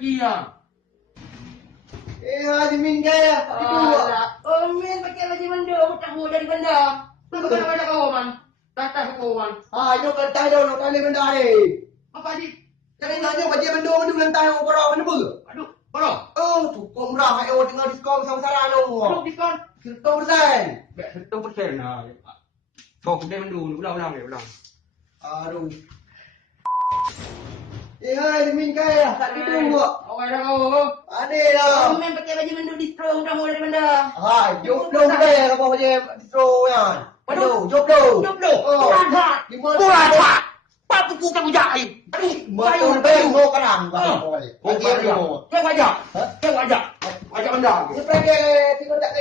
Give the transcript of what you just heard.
pergi lah. Haji Min kaya. Tak tidur. Min pakai baju mendung. Tahu dari benda. Kenapa kau ada kau, Man? Tak kau, Man. Itu kertas dia nak tali benda ni. Apa ni? Jadi nanya baju mendung lantai orang berapa mana ber? Aduh, berapa? Cukup murah. Ayo tengah diskon sama-sama Aduh, tu. diskon. 10%. 10% lah. So, dia mendung. Ulang. Aduh. Haji Min kaya. Tak tidur buat. Awak dah kau. Ada lah. Min pakai baju mendung distro. Tahu dari benda. Joplo kaya apa baju distro yan. Aduh, joplo. Murah tak? Apa buku kamu jahit? Aduh, Betul betul mau kerang kau boleh. Yang wajah. Yang wajah benda. Seperti tinggal tak